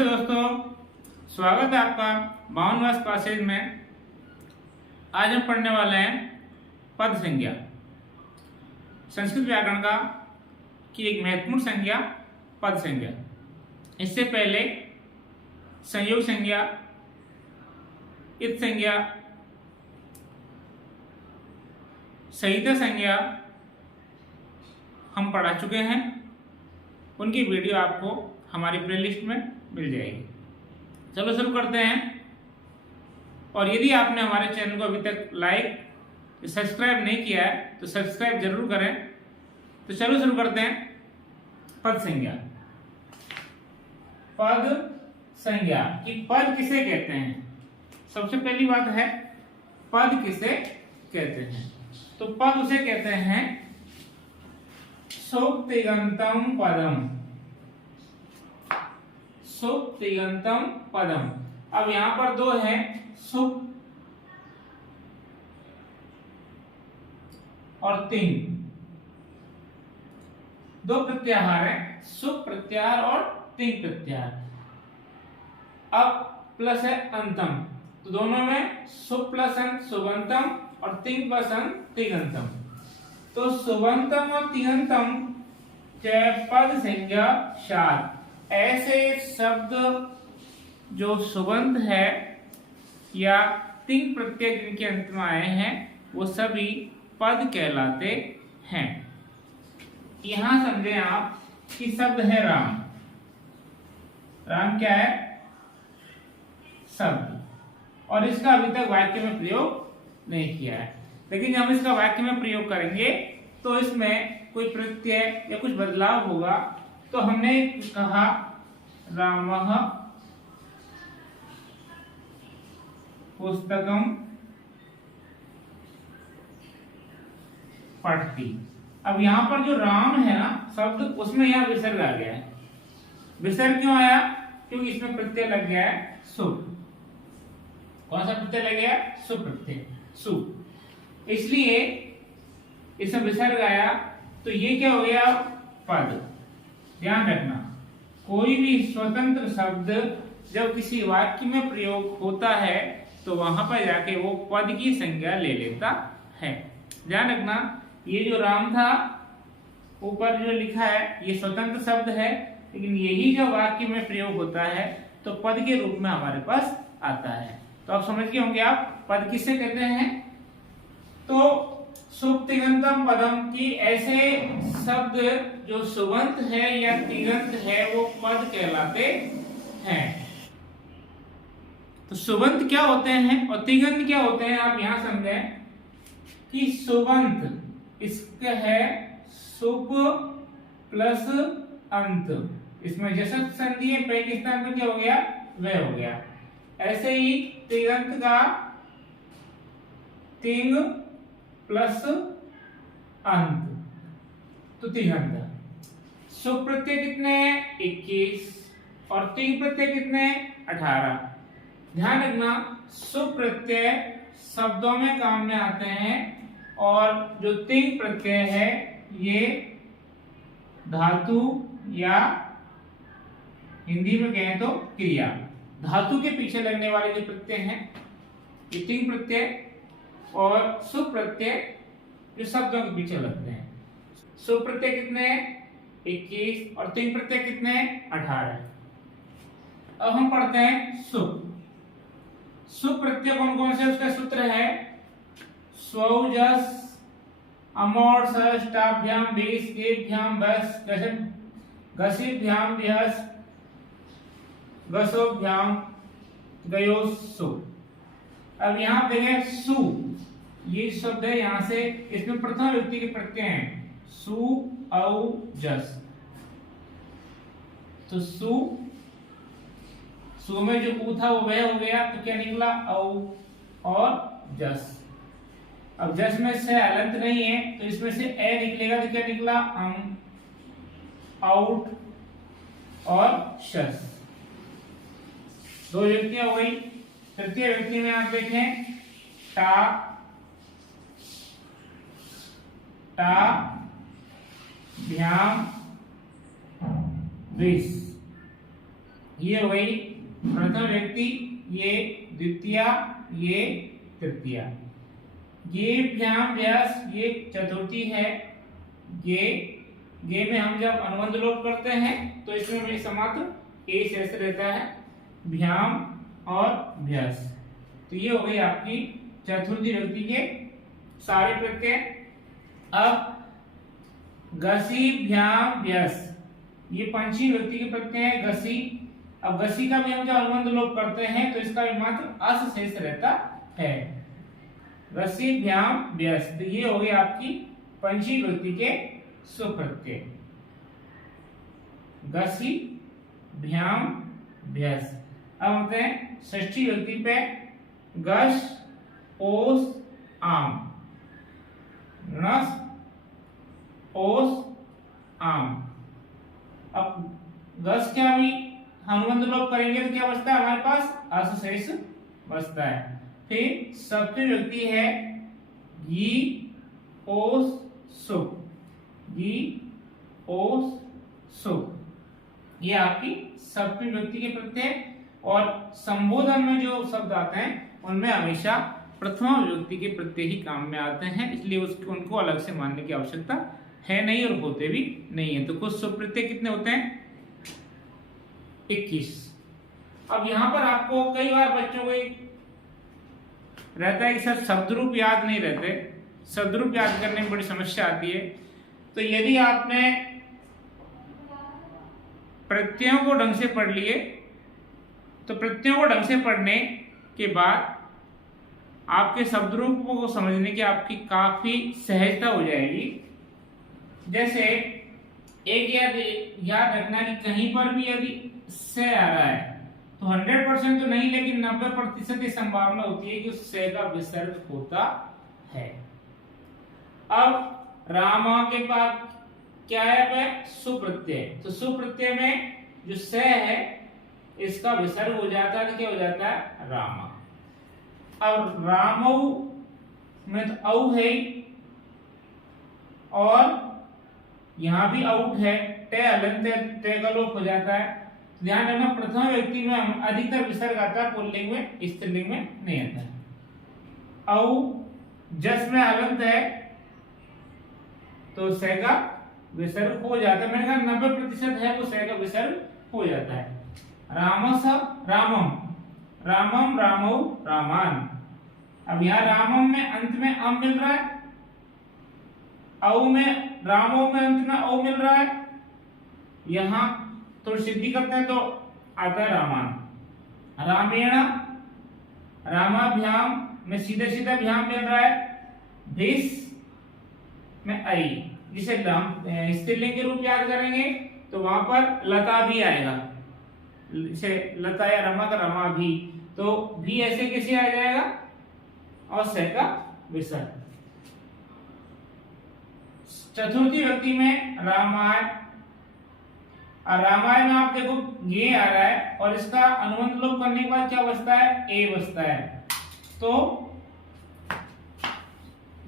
नमस्ते दोस्तों, स्वागत है आपका बावनवास क्लासेज में। आज हम पढ़ने वाले हैं पद संज्ञा, संस्कृत व्याकरण का की एक महत्वपूर्ण संज्ञा पद संज्ञा। इससे पहले संयोग संज्ञा, इत संज्ञा, संहिता संज्ञा हम पढ़ा चुके हैं। उनकी वीडियो आपको हमारी प्लेलिस्ट में मिल जाएगी। चलो शुरू करते हैं। और यदि आपने हमारे चैनल को अभी तक लाइक सब्सक्राइब नहीं किया है तो सब्सक्राइब जरूर करें। तो चलो शुरू करते हैं। पद संज्ञा। पद संज्ञा कि पद किसे कहते हैं। सबसे पहली बात है पद किसे कहते हैं। तो पद उसे कहते हैं सुप्तिगंतम पदम। सुप्तिगंतम पदम। अब यहां पर दो है, सुप और तिंग। दो प्रत्याहार है, सुप प्रत्याहार और तिंग प्रत्याहार। अब प्लस है अंतम, तो दोनों में सुप प्लस अंत सुबंतम और तिंग प्लस अंत तिगंतम। तो सुबंतम और तिगंतम पद संज्ञा शाद। ऐसे शब्द जो सुबंत है या तिंग प्रत्यय जिनके अंत में आए हैं वो सभी पद कहलाते हैं। यहां समझे आप कि शब्द है राम। राम क्या है? शब्द। और इसका अभी तक वाक्य में प्रयोग नहीं किया है, लेकिन जब हम इसका वाक्य में प्रयोग करेंगे तो इसमें कोई प्रत्यय या कुछ बदलाव होगा। तो हमने कहा रामः पुस्तकम पठति। अब यहां पर जो राम है ना शब्द, उसमें यहां विसर्ग आ गया है। विसर्ग क्यों आया? क्योंकि इसमें प्रत्यय लग गया है सुप। कौन सा प्रत्यय लग गया? सुप प्रत्यय, सुप। इसलिए इसमें विसर्ग आया, तो ये क्या हो गया? पद। ध्यान रखना, कोई भी स्वतंत्र शब्द जब किसी वाक्य में प्रयोग होता है तो वहां पर जाके वो पद की संज्ञा ले लेता है। ध्यान रखना, ये जो राम था ऊपर जो लिखा है ये स्वतंत्र शब्द है, लेकिन यही जब वाक्य में प्रयोग होता है तो पद के रूप में हमारे पास आता है। तो आप समझ गए होंगे आप पद किसे कहते हैं। तो सुप्तिगंतम पदम की ऐसे शब्द जो सुबंत है या तिगंत है वो पद कहलाते हैं। तो सुबंत क्या होते हैं और तिगंत क्या होते हैं, आप यहां समझें कि सुबंत इसका है सुप प्लस अंत। इसमें जसत संधि है, पहले स्थान पर क्या हो गया? वह हो गया। ऐसे ही तिगंत का तिंग प्लस अंत, तो तिगंत। सुप प्रत्यय कितने? 21 और तिंग प्रत्यय कितने? 18। ध्यान रखना, सुप प्रत्यय शब्दों में काम में आते हैं और जो तिंग प्रत्यय है ये धातु या हिंदी में कहें तो क्रिया, धातु के पीछे लगने वाले जो प्रत्यय हैं ये तिंग प्रत्यय, और सुप प्रत्यय जो शब्दों के पीछे लगते हैं। सुप प्रत्यय कितने? 21 और तिंग प्रत्यय कितने? 18। अब हम पढ़ते हैं सुप। सुप प्रत्यय कौन कौन से? उसका सूत्र है स्वौ जस अमोर षष्टाभ्याम बीस केभ्याम बस गसिभ्याम व्यस गसोभ्याम गयो सु। अब यहां देखें सु, ये शब्द है यहां से, इसमें प्रथम व्यक्ति के प्रत्यय हैं सु औ जस। तो सु, सु में जो ऊ था वो वह हो गया, तो क्या निकला? औ और जस। अब जस में से अलंत नहीं है तो इसमें से ए निकलेगा, तो क्या निकला? अम, आउट और शस। दो व्यक्तियां हो गई। तृतीय व्यक्ति में आप देखें टा टा भ्याम विस। ये हो गई प्रथम व्यक्ति, ये द्वितीया, ये तृतीया। ये भ्याम व्यास ये चतुर्थी है। ये में हम जब अनुबंध लोप करते हैं तो इसमें भी समात्र ए शेष रहता है, भ्याम और व्यास। तो ये हो गई आपकी चतुर्थी व्यक्ति के सारे प्रत्यय। अब घसी भ्याम व्यास ये पंचमी व्यक्ति के प्रत्यय है घसी। अब घसी का भी हम जब अनुबंध लोप करते हैं तो इसका भी मात्र अस शेष रहता है, घसी भ्याम व्यास। तो ये हो गई आपकी पंचमी व्यक्ति के सुप्रत्यय, घसी भ्याम व्यास। अब होते हैं षष्ठी व्यक्ति पे, गश ओस आम, नस ओस आम। अब गस क्या भी अनुबंध लोप करेंगे तो क्या बचता है हमारे पास, अस शेष बचता है। फिर सप्तमी व्यक्ति है गी ओस सुख, गी ओस सुख, ये आपकी सप्तमी व्यक्ति के प्रत्यय। और संबोधन में जो शब्द आते हैं उनमें हमेशा प्रथमा विभक्ति के प्रत्यय ही काम में आते हैं, इसलिए उनको अलग से मानने की आवश्यकता है नहीं और होते भी नहीं है। तो कुछ सुप्रत्यय कितने होते हैं, 21। अब यहाँ पर आपको कई बार बच्चों को रहता है कि सर शब्द रूप याद नहीं रहते, शब्द रूप याद करने में बड़ी समस्या आती है। तो यदि आपने प्रत्ययों को ढंग से पढ़ लिए तो प्रत्ययों को ढंग से पढ़ने के बाद आपके शब्द रूपों को समझने की आपकी काफी सहजता हो जाएगी। जैसे एक याद रखना कि कहीं पर भी यदि से आ रहा है तो 100% तो नहीं लेकिन 90% की संभावना होती है कि उस से का विसर्ग होता है। अब रामा के बाद क्या है, सुप्रत्यय। तो सुप्रत्यय में जो से है इसका विसर्ग हो जाता है, क्या हो जाता है, रामा। अब रामौ में तो औ है और यहां भी आउट है, टे हलंत टे का लोप हो जाता है। ध्यान रखना प्रथम व्यक्ति में हम अधिकतर विसर्ग आता है, पुल्लिंग में, स्त्रीलिंग में नहीं आता है। औ जस में हलंत है तो से का विसर्ग हो जाता है। मैंने कहा 90% है वो से का विसर्ग हो जाता है। रामस रामम, रामम रामौ रामान। अब यहाँ रामम में अंत में अम मिल रहा है, औ में रामो में अंत में औ मिल रहा है। यहाँ तो सिद्धि करते हैं तो आता है रामान। रामेण रामाभ्याम में सीधे सीधा भ्याम मिल रहा है, भिस में आई। जिसे स्त्रीलिंग के रूप याद करेंगे तो वहां पर लता भी आएगा, जैसे लता या रमा का रमा भी, तो भी ऐसे कैसे आ जाएगा और से का विसर्ग। चतुर्थी व्यक्ति में रामायण, और रामायण में आप देखो ये आ रहा है और इसका अनुबंध लोप करने के बाद क्या बचता है, ए बचता है। तो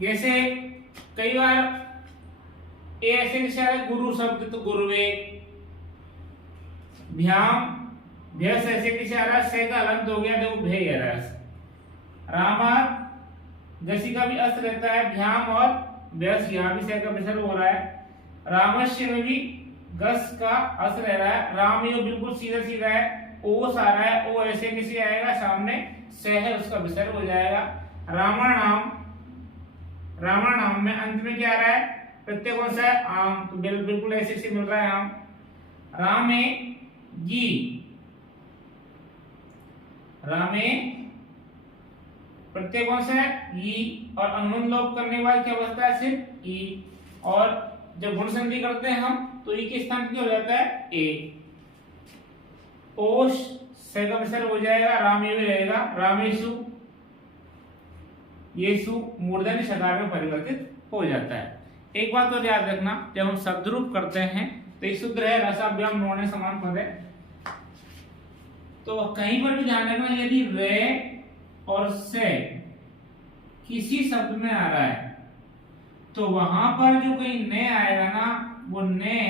जैसे कई बार ए ऐसे कैसे आ रहा है, गुरु शब्द तो गुरुवे, भ्याम भ्यस ऐसे कैसे आ रहा है, से का अलंत हो गया देखो भे आ रहा है। रामा जैसी का भी अस्त रहता है, भ्याम और व्यस यहाँ भी से का विसर्ग हो रहा है। रामस्य में भी गस का अस रह रहा है, राम यो बिल्कुल सीधा सीधा है, ओस आ रहा है, ओ ऐसे किसी आएगा सामने से है उसका विसर्ग हो जाएगा। रावण नाम में अंत में क्या आ रहा है, प्रत्यय कौन सा है, आम, तो बिल्कुल ऐसे से मिल रहा है आम। रामे गी, रामे प्रत्यय कौन सा है, ई, और अनुबंध लोप करने के बाद क्या बचता है, सिर्फ ई। और जब गुण संधि करते हैं हम तो ई के स्थान पे क्या हो जाता है, ए। ओश से का विसर्ग हो जाएगा, राम ये भी रहेगा, रामेशु, येसु मूर्धन्य शकार में परिवर्तित हो जाता है। एक बात और याद रखना, जब हम शब्द रूप करते हैं तो एक सूत्र है रसाभ्याम नोने समान पद है। तो कहीं पर भी ध्यान रखना, यदि रे और से किसी शब्द में आ रहा है तो वहां पर जो कहीं ने आएगा ना, वो ने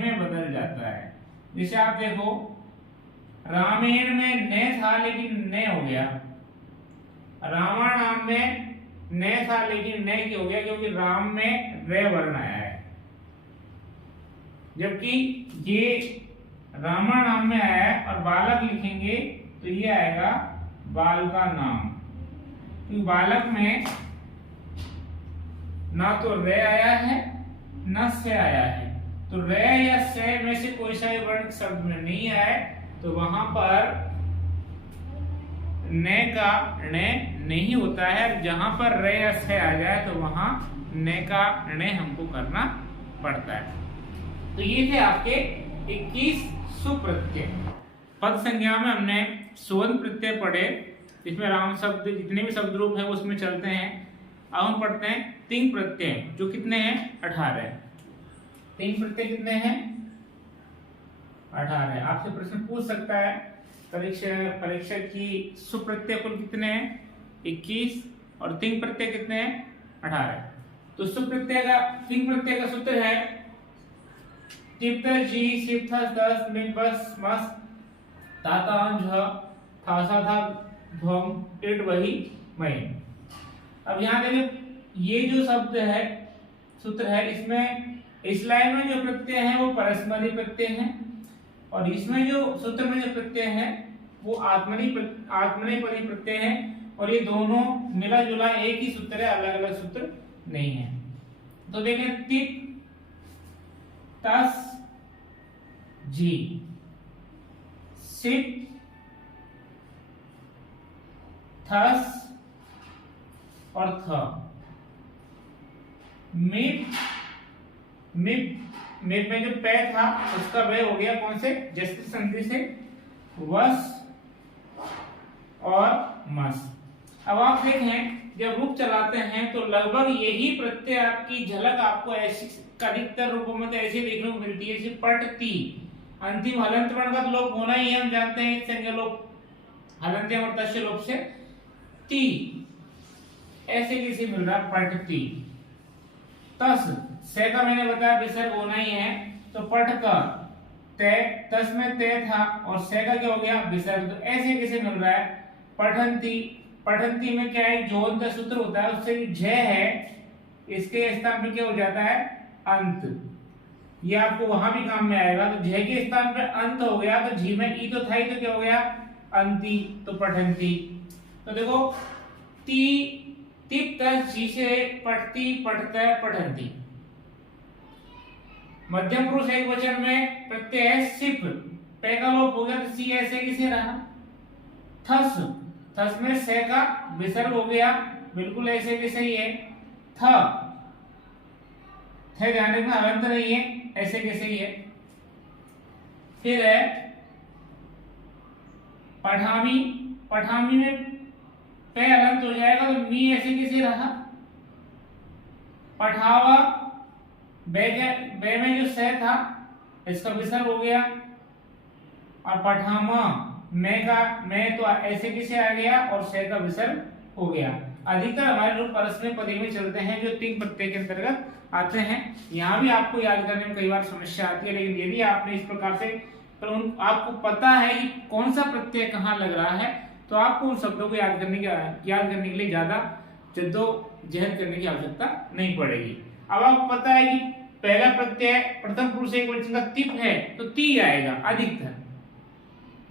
में बदल जाता है। जैसे आप देखो रामायण में ने था लेकिन ने हो गया, रामायण में ने था लेकिन ने क्यों हो गया, क्योंकि राम में रे वर्ण आया है, जबकि ये रामा नाम में आया है और बालक लिखेंगे तो ये आएगा बाल का नाम, क्योंकि बालक में ना तो रे आया है न से आया है, तो रे या से में से कोई सा भी वर्ण शब्द में नहीं आए तो वहां पर ने का ने नहीं होता है। जहां पर रे या से आ जाए तो वहां ने का ने हमको करना पड़ता है। तो ये थे आपके 21 सुप्रत्यय। पद संज्ञा में हमने सुबंध प्रत्यय पढ़े, इसमें राम शब्द जितने भी शब्द रूप है उसमें चलते हैं। अब हम पढ़ते हैं तिंग प्रत्यय, जो कितने हैं 18 है। तिंग प्रत्यय कितने हैं 18 है। आपसे प्रश्न पूछ सकता है परीक्षा की सुप्रत्यय कुल कितने हैं 21 और तिंग प्रत्यय कितने हैं 18। तो सुप्रत्यय का तिंग प्रत्यय का सूत्र है टिप जी सिप था दस में बस मस ताता झ थासा था ध्वम टिट वही मैं। अब यहाँ देखिए ये जो शब्द है सूत्र है, इसमें इस लाइन में जो प्रत्यय है वो परस्मैपदी प्रत्यय है और इसमें जो सूत्र में जो प्रत्यय है वो आत्मनेपदी प्रत्यय है और ये दोनों मिला जुला एक ही सूत्र है, अलग अलग सूत्र नहीं है। तो देखें तिप तस जी सिप थस और थ मिप मिप में जो पे था उसका वे हो गया कौन से जस्ती संधि से वस और मस। अब आप देखें जब रूप चलाते हैं तो लगभग यही प्रत्यय आपकी झलक आपको ऐसी अधिकतर रूपों में तो ऐसी देखने को मिलती है जैसे पट ती अंतिम हलंत वर्ण का लोप होना ही हम जानते हैं, संज्ञा लोप हलंत्य और तस्य लोप से ती ऐसे किसी मिल रहा पटती। तस से का मैंने बताया विसर्ग होना ही है तो पट का ते तस में ते था और से का क्या हो गया विसर्ग, तो ऐसे किसे मिल रहा है पठंती। पठंती में क्या है जोड़ता सूत्र होता है, उससे झ है इसके स्थान पे क्या हो जाता है अंत, ये आपको वहां भी काम में आएगा। तो झ के स्थान पे अंत हो गया तो झी में ई तो था ही तो क्या हो गया अंति, तो पठंती। तो देखो ती तिप तस जी से पठती पठता पठंती। मध्यम पुरुष एक वचन में प्रत्यय है सिप, पे का लोप हो गया तो सी ऐसे किसे रहा। थस थस में से का विसर्ग हो गया बिल्कुल ऐसे भी सही है। थ थे ध्यान रखना हलंत नहीं है ऐसे कैसे ही है। फिर है पठामी, पठामी में पे हलंत हो जाएगा तो मी ऐसे कैसे रहा। पठावा बे में जो से था इसका विसर्ग हो गया और पठामा मैं का मैं तो ऐसे किसे आ गया और से का विसर्ग हो गया। अधिकतर हमारे लोग परस्मैपदी में चलते हैं जो तिंग प्रत्यय के अंतर्गत आते हैं। यहाँ भी आपको याद करने में कई बार समस्या आती है, लेकिन यदि आपने इस प्रकार से तो आपको पता है कि कौन सा प्रत्यय कहाँ लग रहा है तो आपको उन शब्दों को याद करने के लिए ज्यादा जद्दोजहद करने की आवश्यकता नहीं पड़ेगी। अब आपको पता है कि पहला प्रत्यय प्रथम पुरुष एक वचन का तिप है तो ती आएगा अधिकतर।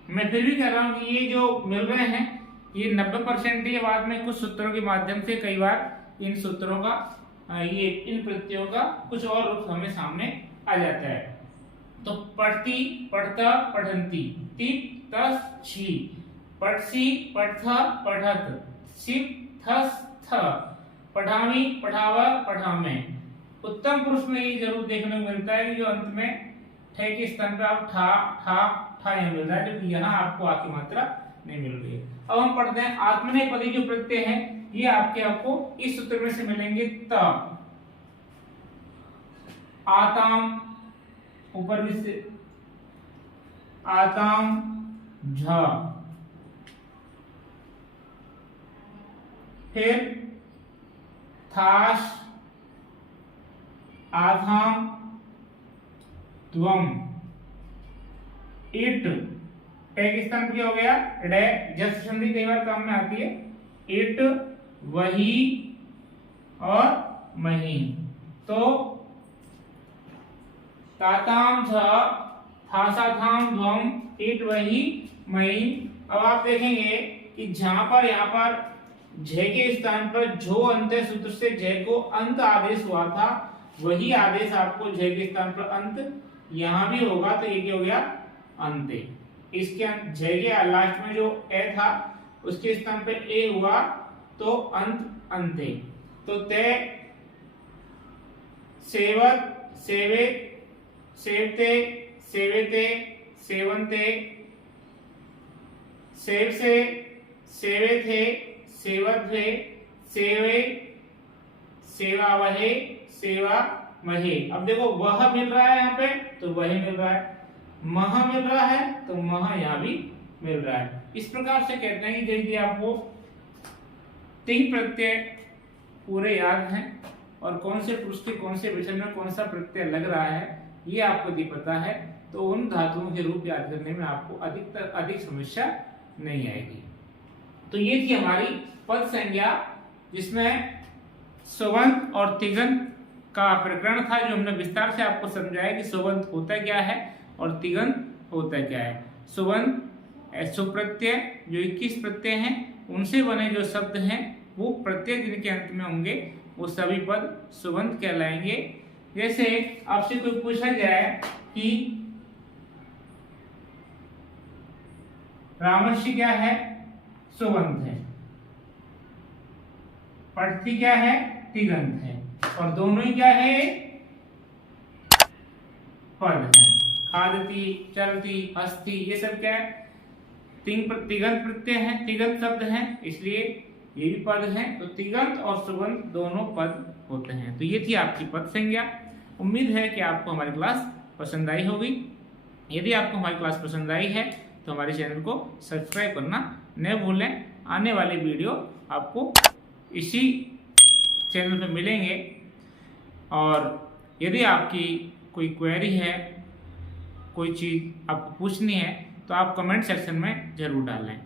मैं फिर भी कह रहा हूँ कि ये जो मिल रहे हैं ये 90% ही बाद में कुछ सूत्रों के माध्यम से कई बार इन सूत्रों का ये इन प्रत्ययों का कुछ और रूप हमें सामने आ जाता है। तो पढ़ती पढ़ता पढ़ंती तिप तस छी पढ़सी पढ़था पढ़त सिप थस थ पढ़ामी पढ़ावा पढ़ामे। उत्तम पुरुष में ये जरूर देखने को मिलता है कि जो अंत में ठे के स्थान पे आप ठा ठा ठा यहाँ मिल रहा है, जबकि यहाँ आपको आ की मात्रा नहीं मिल रही है। अब हम पढ़ते हैं आत्मनेपदी जो प्रत्यय है ये आपको इस सूत्र में से मिलेंगे। त आताम ऊपर भी से आताम झ फिर थाश आथाम त्वम इट टे के स्थान पर क्या हो गया डे। जस्ट संधि कई बार काम में आती है। इट, वही और मही। तो ताताम छ थासा थाम ध्वम इट, वही, मही। अब आप देखेंगे कि जहां पर यहाँ पर झ के स्थान पर जो अंत सूत्र से झ को अंत आदेश हुआ था वही आदेश आपको झ के स्थान पर अंत यहां भी होगा। तो ये क्या हो गया अंते। इसके झ के लास्ट में जो ए था उसके स्थान पर ए हुआ तो अंत अंते। तो ते, सेवत, सेवित, सेवते, सेवेते, सेवंते, सेव से, सेवे थे, सेवध्वे, सेवे, सेवावहे, सेवा महे। अब देखो वह मिल रहा है यहाँ पे तो वही मिल रहा है, मह मिल रहा है तो मह यहाँ भी मिल रहा है। इस प्रकार से कहते हैं कि यदि आपको तीन प्रत्यय पूरे याद हैं और कौन से पुरुष के कौन से वचन में कौन सा प्रत्यय लग रहा है ये आपको यदि पता है तो उन धातुओं के रूप याद करने में आपको अधिक समस्या नहीं आएगी। तो ये थी हमारी पद संज्ञा जिसमें सुबंत और तिगंत का प्रकरण था जो हमने विस्तार से आपको समझाया कि सुबंत होता क्या है और तिगंत होता क्या है। सुबंत सुप्रत्यय जो 21 प्रत्यय हैं उनसे बने जो शब्द हैं वो प्रत्यय जिनके अंत में होंगे वो सभी पद सुबंत कहलाएंगे। जैसे आपसे कोई पूछा जाए कि रामर्षि क्या है सुबंत है, पठती क्या है तिगंत है और दोनों ही क्या है पद है। खादती, चलती, हस्ती ये सब क्या है तिगंत प्रत्यय है, तिगंत शब्द है इसलिए ये भी पद है। तो तिगंत और सुबंत दोनों पद होते हैं। तो ये थी आपकी पद संज्ञा। उम्मीद है कि आपको हमारी क्लास पसंद आई होगी। यदि आपको हमारी क्लास पसंद आई है तो हमारे चैनल को सब्सक्राइब करना न भूलें। आने वाले वीडियो आपको इसी चैनल पर मिलेंगे और यदि आपकी कोई क्वेरी है, कोई चीज़ आपको पूछनी है तो आप कमेंट सेक्शन में ज़रूर डालें।